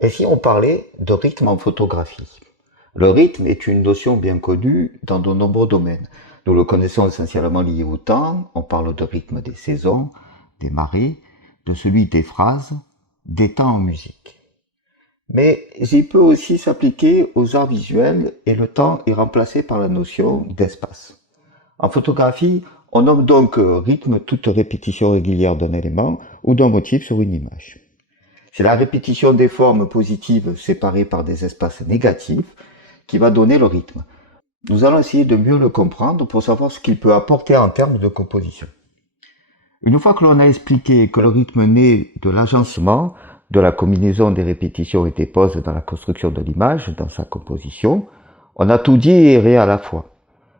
Et si on parlait de rythme en photographie? Le rythme est une notion bien connue dans de nombreux domaines. Nous le connaissons essentiellement lié au temps. On parle de rythme des saisons, des marées, de celui des phrases, des temps en musique. Mais il peut aussi s'appliquer aux arts visuels et le temps est remplacé par la notion d'espace. En photographie, on nomme donc rythme toute répétition régulière d'un élément ou d'un motif sur une image. C'est la répétition des formes positives séparées par des espaces négatifs qui va donner le rythme. Nous allons essayer de mieux le comprendre pour savoir ce qu'il peut apporter en termes de composition. Une fois que l'on a expliqué que le rythme naît de l'agencement, de la combinaison des répétitions et des pauses dans la construction de l'image, dans sa composition, on a tout dit et rien à la fois.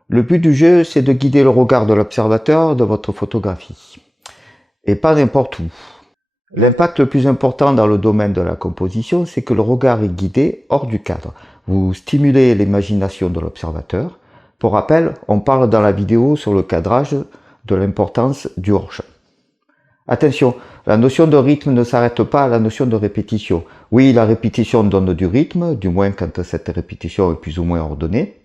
Le but du jeu, c'est de guider le regard de l'observateur de votre photographie. Et pas n'importe où. L'impact le plus important dans le domaine de la composition, c'est que le regard est guidé hors du cadre. Vous stimulez l'imagination de l'observateur. Pour rappel, on parle dans la vidéo sur le cadrage de l'importance du hors-champ. Attention, la notion de rythme ne s'arrête pas à la notion de répétition. Oui, la répétition donne du rythme, du moins quand cette répétition est plus ou moins ordonnée.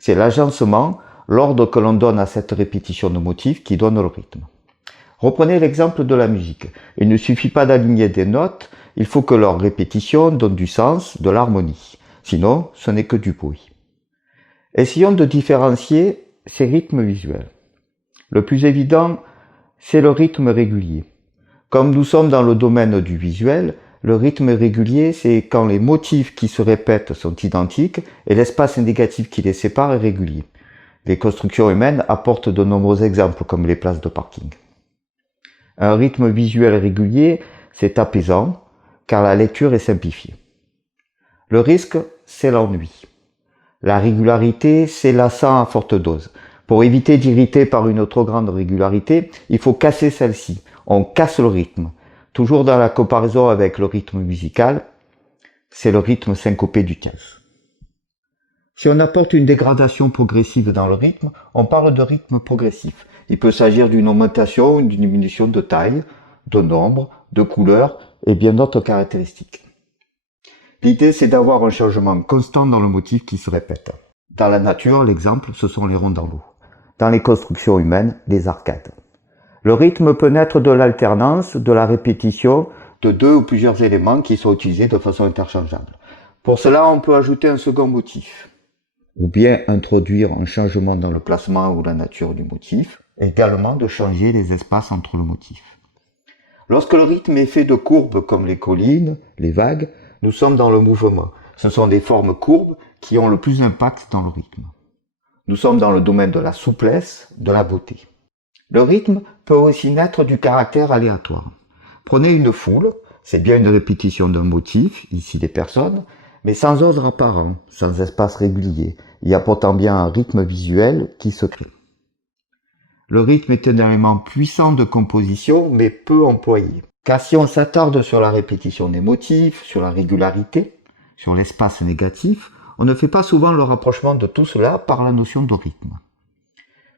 C'est l'agencement, l'ordre que l'on donne à cette répétition de motifs qui donne le rythme. Reprenez l'exemple de la musique. Il ne suffit pas d'aligner des notes, il faut que leur répétition donne du sens, de l'harmonie. Sinon, ce n'est que du bruit. Essayons de différencier ces rythmes visuels. Le plus évident, c'est le rythme régulier. Comme nous sommes dans le domaine du visuel, le rythme régulier, c'est quand les motifs qui se répètent sont identiques et l'espace négatif qui les sépare est régulier. Les constructions humaines apportent de nombreux exemples comme les places de parking. Un rythme visuel régulier, c'est apaisant, car la lecture est simplifiée. Le risque, c'est l'ennui. La régularité, c'est lassant à forte dose. Pour éviter d'irriter par une trop grande régularité, il faut casser celle-ci. On casse le rythme. Toujours dans la comparaison avec le rythme musical, c'est le rythme syncopé du jazz. Si on apporte une dégradation progressive dans le rythme, on parle de rythme progressif. Il peut s'agir d'une augmentation ou d'une diminution de taille, de nombre, de couleur et bien d'autres caractéristiques. L'idée, c'est d'avoir un changement constant dans le motif qui se répète. Dans la nature, l'exemple, ce sont les ronds dans l'eau. Dans les constructions humaines, les arcades. Le rythme peut naître de l'alternance, de la répétition, de deux ou plusieurs éléments qui sont utilisés de façon interchangeable. Pour cela, on peut ajouter un second motif, ou bien introduire un changement dans le placement ou la nature du motif, et également de changer les espaces entre le motif. Lorsque le rythme est fait de courbes comme les collines, les vagues, nous sommes dans le mouvement. Ce sont des formes courbes qui ont le plus d'impact dans le rythme. Nous sommes dans le domaine de la souplesse, de la beauté. Le rythme peut aussi naître du caractère aléatoire. Prenez une foule, c'est bien une répétition d'un motif, ici des personnes, mais sans ordre apparent, sans espace régulier. Il y a pourtant bien un rythme visuel qui se crée. Le rythme est un élément puissant de composition, mais peu employé. Car si on s'attarde sur la répétition des motifs, sur la régularité, sur l'espace négatif, on ne fait pas souvent le rapprochement de tout cela par la notion de rythme.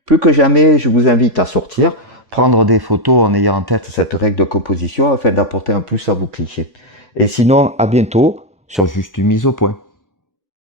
Plus que jamais, je vous invite à sortir, prendre des photos en ayant en tête cette règle de composition afin d'apporter un plus à vos clichés. Et sinon, à bientôt sur Juste une mise au point.